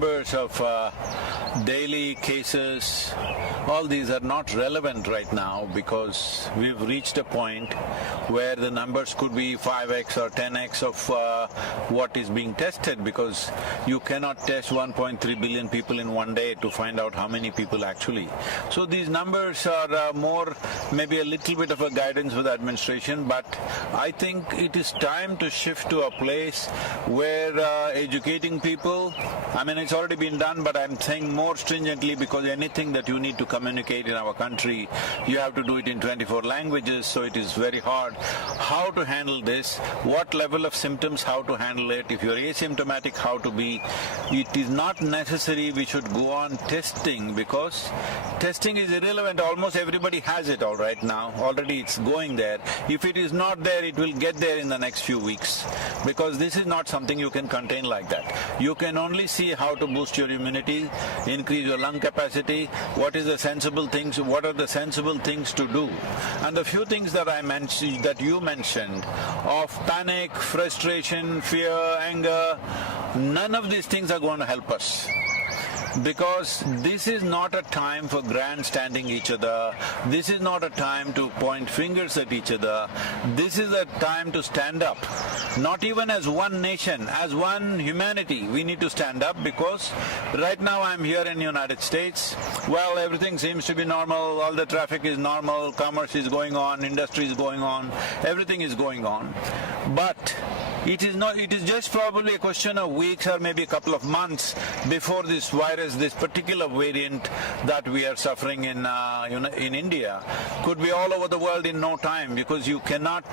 numbers of daily cases, all these are not relevant right now because we've reached a point where the numbers could be 5x or 10x of what is being tested, because you cannot test 1.3 billion people in one day to find out how many people actually. So these numbers are more maybe a little bit of a guidance for the administration, but I think it is time to shift to a place where educating people, I mean it's already been done, but I'm saying more stringently, because anything that you need to communicate in our country, you have to do it in 24 languages, so it is very hard. How to handle this, what level of symptoms, how to handle it, if you're asymptomatic, how to be. It is not necessary we should go on testing, because testing is irrelevant. Almost everybody has it all right now, already it's going there. If it is not there, it will get there in the next few weeks, because this is not something you can contain like that. You can only see how to boost your immunity, increase your lung capacity, what are the sensible things to do. And the few things that you mentioned of panic, frustration, fear, anger, none of these things are going to help us. Because this is not a time for grandstanding each other, this is not a time to point fingers at each other, this is a time to stand up. Not even as one nation, as one humanity, we need to stand up, because right now I'm here in the United States, well, everything seems to be normal, all the traffic is normal, commerce is going on, industry is going on, everything is going on. But it is just probably a question of weeks or maybe a couple of months before this virus, this particular variant that we are suffering in India, could be all over the world in no time, because you cannot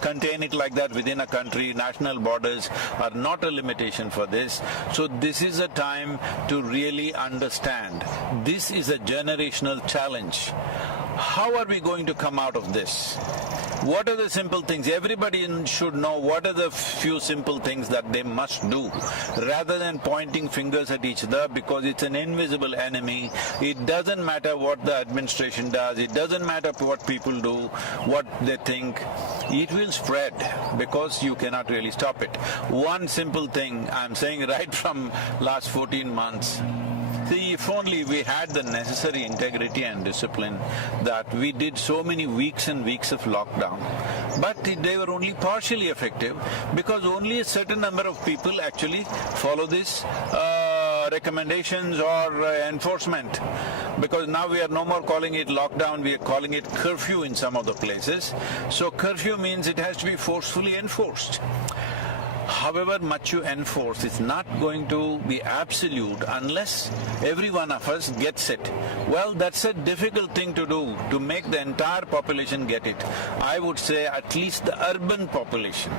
contain it like that within a country. National borders are not a limitation for this. So this is a time to really understand. This is a generational challenge. How are we going to come out of this? What are the simple things? Everybody should know what are the few simple things that they must do, rather than pointing fingers at each other, because it's an invisible enemy. It doesn't matter what the administration does, it doesn't matter what people do, what they think. It will spread, because you cannot really stop it. One simple thing I'm saying right from last 14 months, see, if only we had the necessary integrity and discipline, that we did so many weeks and weeks of lockdown, but they were only partially effective, because only a certain number of people actually follow this recommendations or enforcement. Because now we are no more calling it lockdown, we are calling it curfew in some of the places. So curfew means it has to be forcefully enforced. However much you enforce, it's not going to be absolute unless every one of us gets it. Well, that's a difficult thing to do, to make the entire population get it. I would say at least the urban population.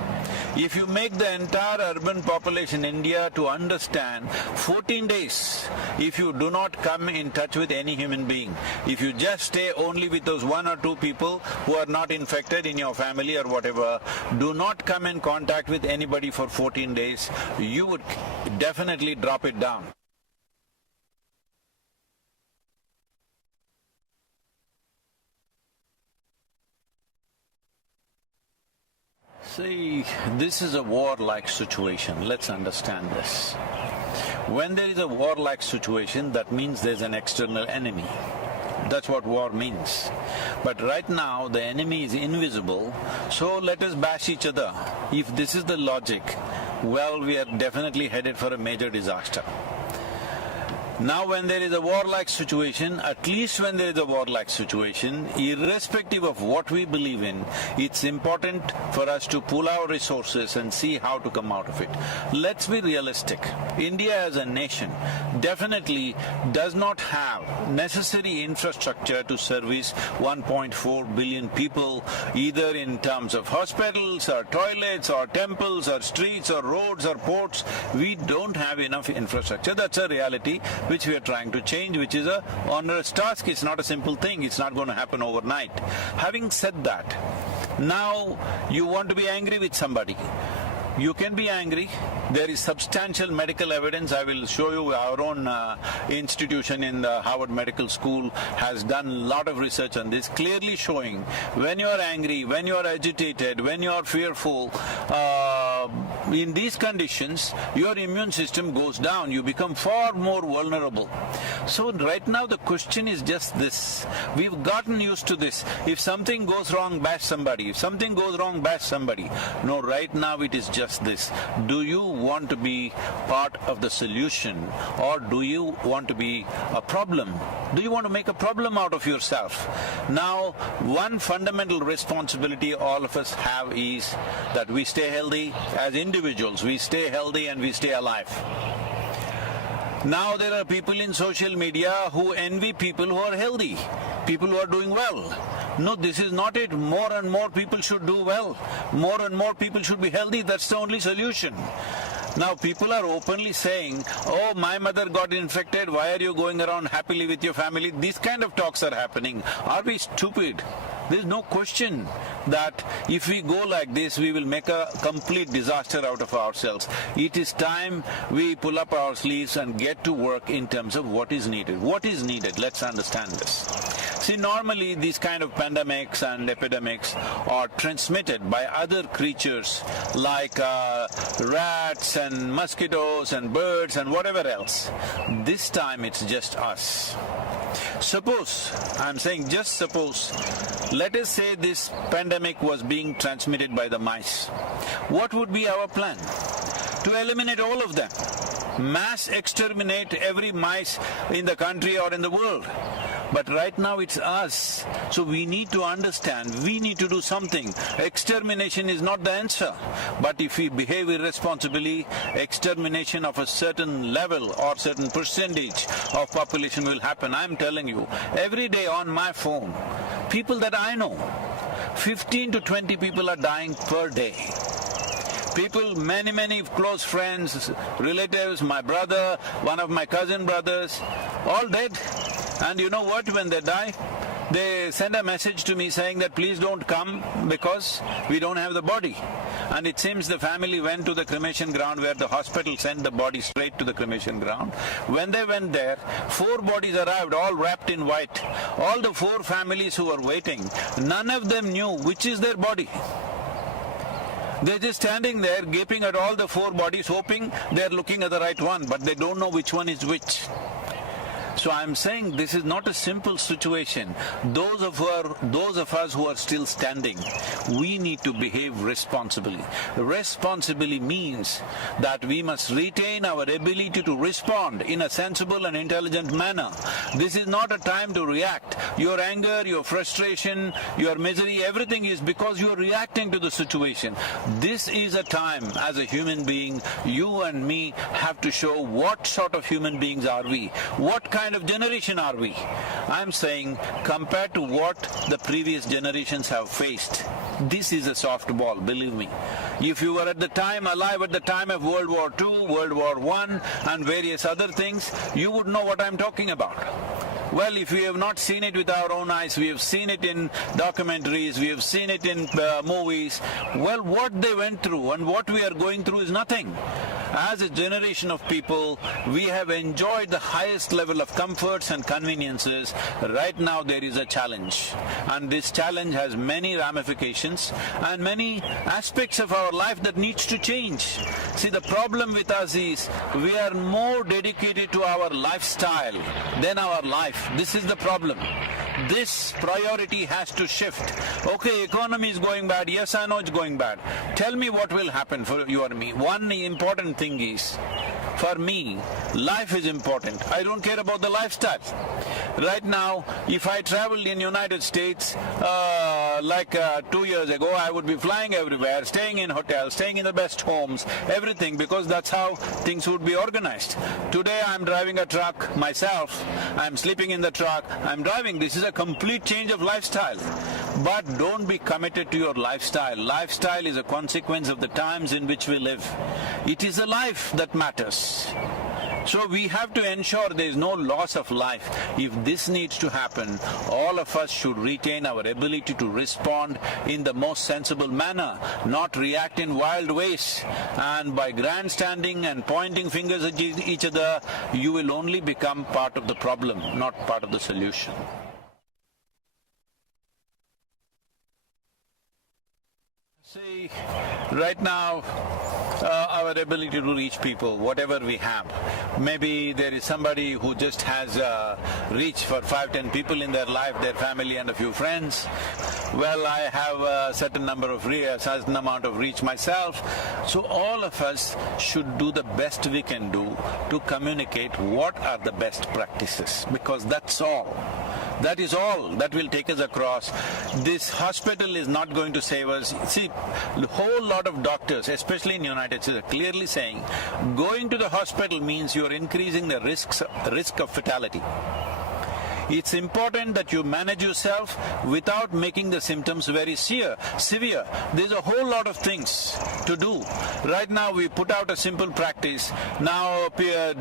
If you make the entire urban population in India to understand 14 days, if you do not come in touch with any human being, if you just stay only with those one or two people who are not infected in your family or whatever, do not come in contact with anybody for 14 days, you would definitely drop it down. See, this is a war-like situation. Let's understand this. When there is a war-like situation, that means there's an external enemy. That's what war means. But right now, the enemy is invisible, so let us bash each other. If this is the logic, well, we are definitely headed for a major disaster. Now when there is a war-like situation, at least when there is a war-like situation, irrespective of what we believe in, it's important for us to pool our resources and see how to come out of it. Let's be realistic. India as a nation definitely does not have necessary infrastructure to service 1.4 billion people, either in terms of hospitals or toilets or temples or streets or roads or ports. We don't have enough infrastructure. That's a reality which we are trying to change, which is a onerous task. It's not a simple thing, it's not going to happen overnight. Having said that, now you want to be angry with somebody. You can be angry. There is substantial medical evidence. I will show you our own institution in the Harvard Medical School has done a lot of research on this, clearly showing when you are angry, when you are agitated, when you are fearful, In these conditions, your immune system goes down, you become far more vulnerable. So right now the question is just this. We've gotten used to this. If something goes wrong, bash somebody. If something goes wrong, bash somebody. No, right now it is just this. Do you want to be part of the solution, or do you want to be a problem? Do you want to make a problem out of yourself? Now, one fundamental responsibility all of us have is that we stay healthy as individuals. We stay healthy and we stay alive. Now there are people in social media who envy people who are healthy, people who are doing well. No, this is not it. More and more people should do well. More and more people should be healthy. That's the only solution. Now people are openly saying, oh, my mother got infected, why are you going around happily with your family? These kind of talks are happening. Are we stupid? There is no question that if we go like this, we will make a complete disaster out of ourselves. It is time we pull up our sleeves and get to work in terms of what is needed. What is needed? Let's understand this. See, normally these kind of pandemics and epidemics are transmitted by other creatures like rats and mosquitoes and birds and whatever else. This time it's just us. Suppose, I'm saying just suppose, let us say this pandemic was being transmitted by the mice. What would be our plan? To eliminate all of them. Mass exterminate every mice in the country or in the world. But right now it's us. So we need to understand, we need to do something. Extermination is not the answer. But if we behave irresponsibly, extermination of a certain level or certain percentage of population will happen. I'm telling you, every day on my phone, people that I know, 15 to 20 people are dying per day. People, many close friends, relatives, my brother, one of my cousin brothers, all dead. And you know what, when they die, they send a message to me saying that please don't come because we don't have the body. And it seems the family went to the cremation ground where the hospital sent the body straight to the cremation ground. When they went there, 4 bodies arrived, all wrapped in white. All the 4 families who were waiting, none of them knew which is their body. They're just standing there gaping at all the 4 bodies, hoping they're looking at the right one, but they don't know which one is which. So I'm saying this is not a simple situation. Those of us who are still standing, we need to behave responsibly. Responsibly means that we must retain our ability to respond in a sensible and intelligent manner. This is not a time to react. Your anger, your frustration, your misery, everything is because you are reacting to the situation. This is a time, as a human being, you and me have to show what sort of human beings are we, what kind of generation are we. I'm saying, compared to what the previous generations have faced, this is a soft ball, believe me. If you were at the time alive at the time of World War II, World War I and various other things, you would know what I'm talking about. Well, if we have not seen it with our own eyes, we have seen it in documentaries, we have seen it in movies. Well, what they went through and what we are going through is nothing. As a generation of people, we have enjoyed the highest level of comforts and conveniences. Right now there is a challenge, and this challenge has many ramifications and many aspects of our life that needs to change. See, the problem with us is we are more dedicated to our lifestyle than our life. This is the problem. This priority has to shift. Okay, economy is going bad. Yes, I know it's going bad. Tell me what will happen for you or me. One important thing is, for me, life is important. I don't care about the lifestyle. Right now, if I traveled in United States, 2 years ago, I would be flying everywhere, staying in hotels, staying in the best homes, everything, because that's how things would be organized. Today, I'm driving a truck myself. I'm sleeping in the truck. I'm driving. This is a complete change of lifestyle. But don't be committed to your lifestyle. Lifestyle is a consequence of the times in which we live. It is a life that matters. So we have to ensure there is no loss of life. If this needs to happen, all of us should retain our ability to respond in the most sensible manner, not react in wild ways. And by grandstanding and pointing fingers at each other, you will only become part of the problem, not part of the solution. See, right now, our ability to reach people, whatever we have. Maybe there is somebody who just has reach for 5-10 people in their life, their family and a few friends. Well, I have a certain amount of reach myself. So all of us should do the best we can do to communicate what are the best practices, because that's all. That is all that will take us across. This hospital is not going to save us. See, a whole lot of doctors, especially in the United States, are clearly saying going to the hospital means you are increasing the risk of fatality. It's important that you manage yourself without making the symptoms very severe. There's a whole lot of things to do. Right now we put out a simple practice. Now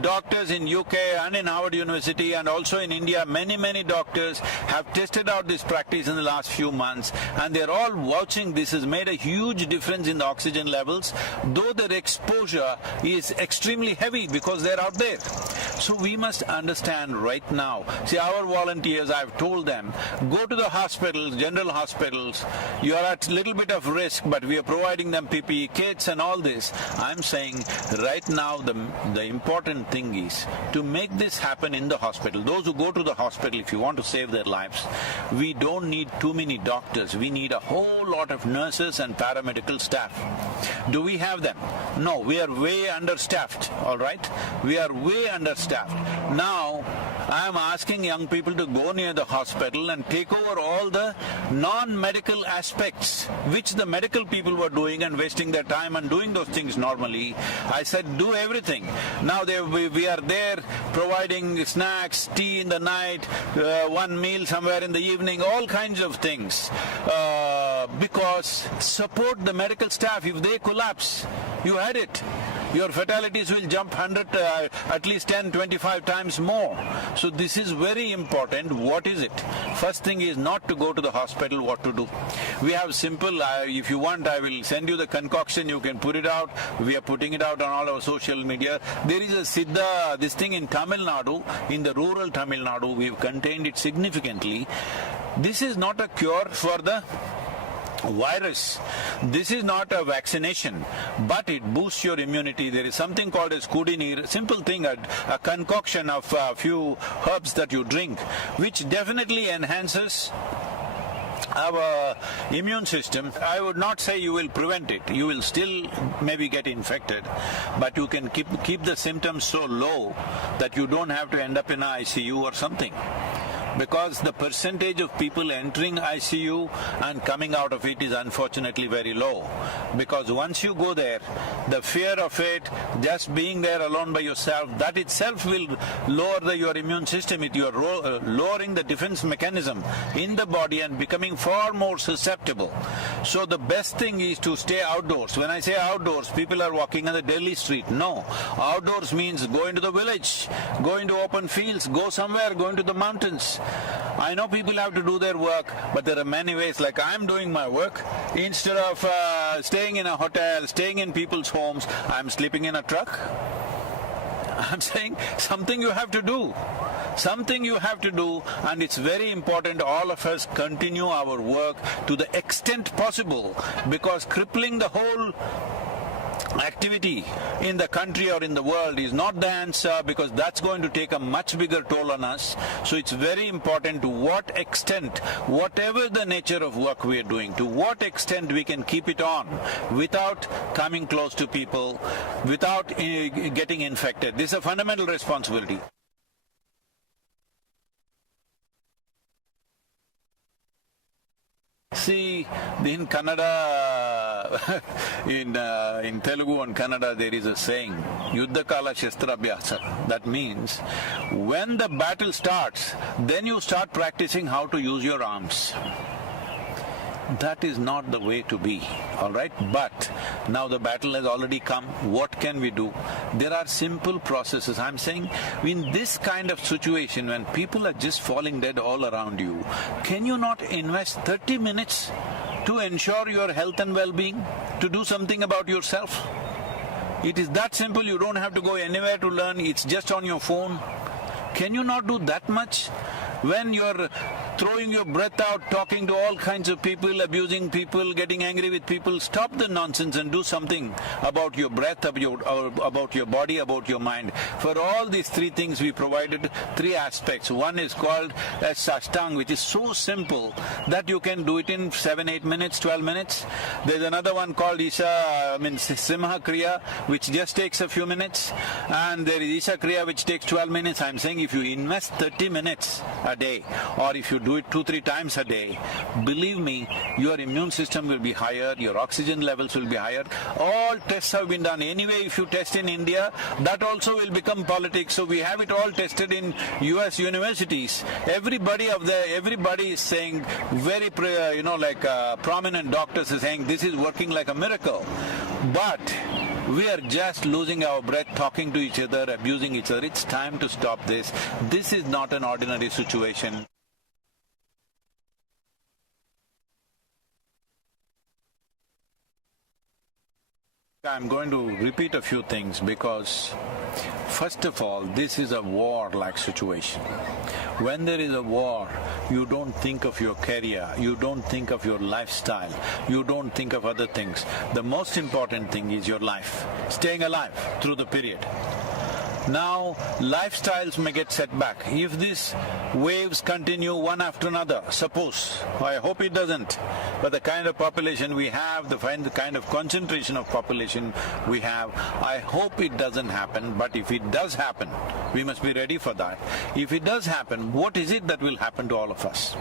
doctors in UK and in Harvard University and also in India, many doctors have tested out this practice in the last few months, and they're all vouching this has made a huge difference in the oxygen levels, though their exposure is extremely heavy because they're out there. So we must understand right now. See, our volunteers, I've told them, go to the hospitals, general hospitals, you are at a little bit of risk, but we are providing them PPE kits and all this. I'm saying right now the important thing is to make this happen in the hospital. Those who go to the hospital, if you want to save their lives, we don't need too many doctors. We need a whole lot of nurses and paramedical staff. Do we have them? No, we are way understaffed, all right? We are way understaffed. Now, I am asking young people to go near the hospital and take over all the non-medical aspects which the medical people were doing and wasting their time and doing those things normally. I said, do everything. Now we are there providing snacks, tea in the night, one meal somewhere in the evening, all kinds of things. Because support the medical staff. If they collapse, you had it. Your fatalities will jump at least 10, 25 times more. So this is very important. What is it? First thing is not to go to the hospital, what to do. We have simple, if you want, I will send you the concoction, you can put it out. We are putting it out on all our social media. There is a Siddha, this thing in Tamil Nadu, in the rural Tamil Nadu, we've contained it significantly. This is not a cure for the virus. This is not a vaccination, but it boosts your immunity. There is something called as kudinir, simple thing, a concoction of a few herbs that you drink, which definitely enhances our immune system. I would not say you will prevent it. You will still maybe get infected, but you can keep the symptoms so low that you don't have to end up in an ICU or something. Because the percentage of people entering ICU and coming out of it is unfortunately very low. Because once you go there, the fear of it, just being there alone by yourself, that itself will lower your immune system. You are lowering the defense mechanism in the body and becoming far more susceptible. So the best thing is to stay outdoors. When I say outdoors, people are walking on the Delhi street. No. Outdoors means go into the village, go into open fields, go somewhere, go into the mountains. I know people have to do their work, but there are many ways, like I'm doing my work. Instead of staying in a hotel, staying in people's homes, I'm sleeping in a truck. I'm saying something you have to do. Something you have to do, and it's very important all of us continue our work to the extent possible, because crippling the whole activity in the country or in the world is not the answer, because that's going to take a much bigger toll on us. So it's very important to what extent, whatever the nature of work we are doing, to what extent we can keep it on without coming close to people, without getting infected. This is a fundamental responsibility. See, in Kannada, in Telugu and Kannada, there is a saying, Yuddha Kala Shastra Abhyasa. That means, when the battle starts, then you start practicing how to use your arms. That is not the way to be, all right? But now the battle has already come. What can we do? There are simple processes. I'm saying in this kind of situation, when people are just falling dead all around you, can you not invest 30 minutes to ensure your health and well-being, to do something about yourself? It is that simple. You don't have to go anywhere to learn. It's just on your phone. Can you not do that much? When your throwing your breath out, talking to all kinds of people, abusing people, getting angry with people. Stop the nonsense and do something about your breath, about your body, about your mind. For all these three things we provided three aspects. One is called as Ashtang, which is so simple that you can do it in 7, 8 minutes, 12 minutes. There's another one called Simha Kriya, which just takes a few minutes. And there is Isha Kriya, which takes 12 minutes. I'm saying if you invest 30 minutes a day, or if you do it 2-3 times a day, believe me, your immune system will be higher, your oxygen levels will be higher. All tests have been done. Anyway, if you test in India, that also will become politics. So we have it all tested in US universities. Everybody is saying, very prominent doctors are saying this is working like a miracle. But we are just losing our breath, talking to each other, abusing each other. It's time to stop this. This is not an ordinary situation. I'm going to repeat a few things because, first of all, this is a war-like situation. When there is a war, you don't think of your career, you don't think of your lifestyle, you don't think of other things. The most important thing is your life, staying alive through the period. Now, lifestyles may get set back. If these waves continue one after another, suppose, I hope it doesn't, but the kind of population we have, the kind of concentration of population we have, I hope it doesn't happen, but if it does happen, we must be ready for that. If it does happen, what is it that will happen to all of us?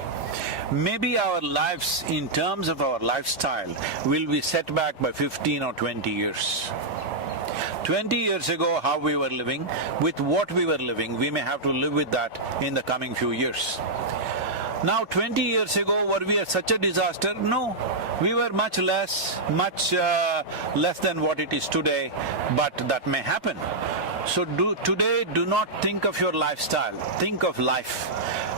Maybe our lives, in terms of our lifestyle, will be set back by 15 or 20 years. 20 years ago, how we were living, with what we were living, we may have to live with that in the coming few years. Now, 20 years ago, were we such a disaster? No. We were much less than what it is today, but that may happen. So today, do not think of your lifestyle, think of life.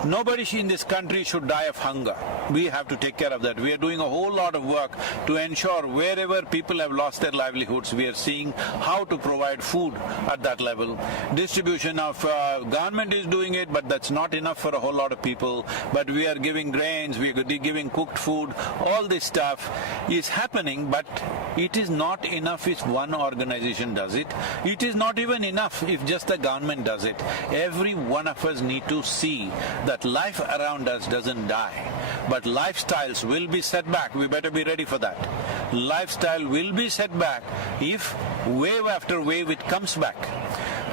Nobody in this country should die of hunger. We have to take care of that. We are doing a whole lot of work to ensure wherever people have lost their livelihoods, we are seeing how to provide food at that level. Distribution of government is doing it, but that's not enough for a whole lot of people. But we are giving grains, we are giving cooked food. All this stuff is happening, but it is not enough if one organization does it. It is not even enough if just the government does it. Every one of us need to see that life around us doesn't die, but lifestyles will be set back. We better be ready for that. Lifestyle will be set back if wave after wave it comes back.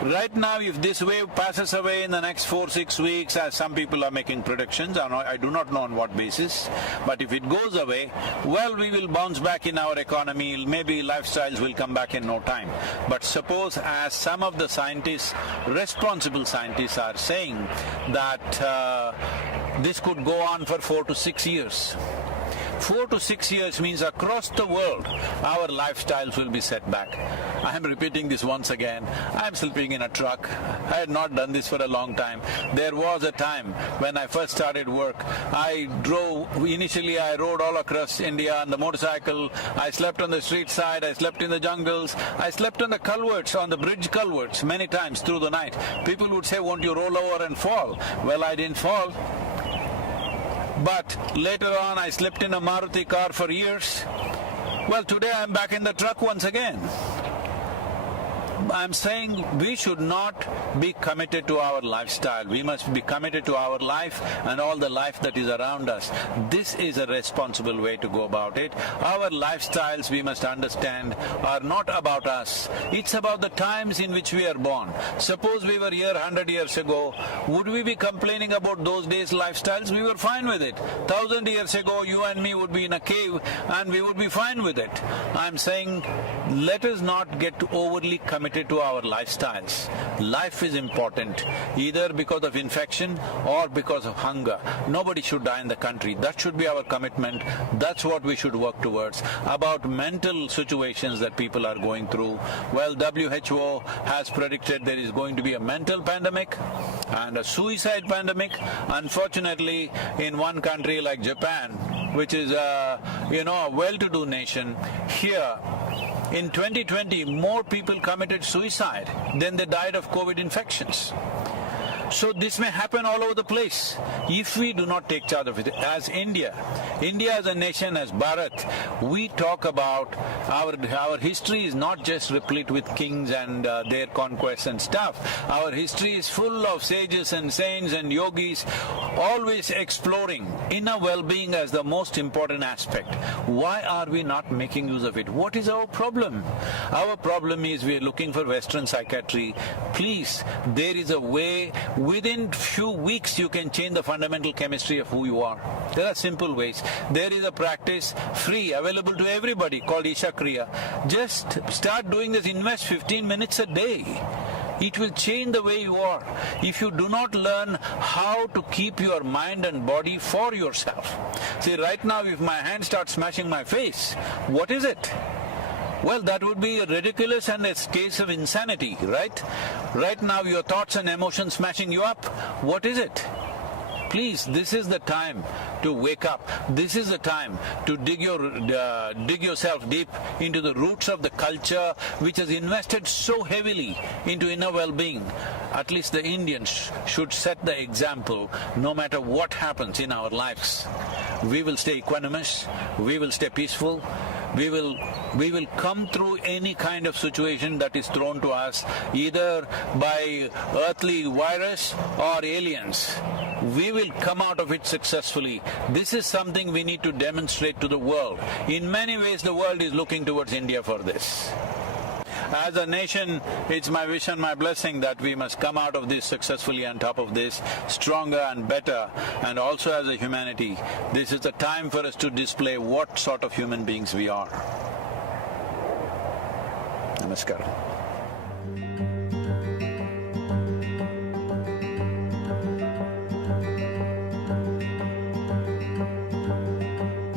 Right now, if this wave passes away in the next 4-6 weeks, as some people are making predictions, I do not know on what basis, but if it goes away, well, we will bounce back in our economy, maybe lifestyles will come back in no time. But suppose, as some of the scientists, responsible scientists are saying, that this could go on for 4 to 6 years. 4 to 6 years means across the world, our lifestyles will be set back. I am repeating this once again. I am sleeping in a truck. I had not done this for a long time. There was a time when I first started work. I initially I rode all across India on the motorcycle. I slept on the street side. I slept in the jungles. I slept on the culverts, on the bridge culverts many times through the night. People would say, won't you roll over and fall? Well, I didn't fall. But later on, I slept in a Maruti car for years. Well, today I'm back in the truck once again. I'm saying we should not be committed to our lifestyle. We must be committed to our life and all the life that is around us. This is a responsible way to go about it. Our lifestyles, we must understand, are not about us. It's about the times in which we are born. Suppose we were here 100 years ago, would we be complaining about those days' lifestyles? We were fine with it. 1,000 years ago, you and me would be in a cave and we would be fine with it. I'm saying, let us not get overly committed to our lifestyles. Life is important, either because of infection or because of hunger. Nobody should die in the country. That should be our commitment. That's what we should work towards. About mental situations that people are going through, well, WHO has predicted there is going to be a mental pandemic and a suicide pandemic. Unfortunately, in one country like Japan, which is a well-to-do nation, here in 2020, more people committed suicide than they died of COVID infections. So this may happen all over the place if we do not take charge of it. As India as a nation, as Bharat, we talk about our history is not just replete with kings and their conquests and stuff. Our history is full of sages and saints and yogis, always exploring inner well-being as the most important aspect. Why are we not making use of it? What is our problem? Our problem is we are looking for Western psychiatry. Please, there is a way. Within few weeks you can change the fundamental chemistry of who you are. There are simple ways. There is a practice, free, available to everybody, called Isha Kriya. Just start doing this, invest 15 minutes a day. It will change the way you are. If you do not learn how to keep your mind and body for yourself. See, right now if my hand starts smashing my face, what is it? Well, that would be ridiculous and a case of insanity, right? Right now your thoughts and emotions smashing you up, what is it? Please, this is the time to wake up. This is the time to dig yourself deep into the roots of the culture which has invested so heavily into inner well-being. At least the Indians should set the example no matter what happens in our lives. We will stay equanimous, we will stay peaceful, we will come through any kind of situation that is thrown to us, either by earthly virus or aliens. We will come out of it successfully. This is something we need to demonstrate to the world. In many ways, the world is looking towards India for this. As a nation, it's my wish and my blessing that we must come out of this successfully on top of this, stronger and better. And also as a humanity, this is the time for us to display what sort of human beings we are. Namaskar.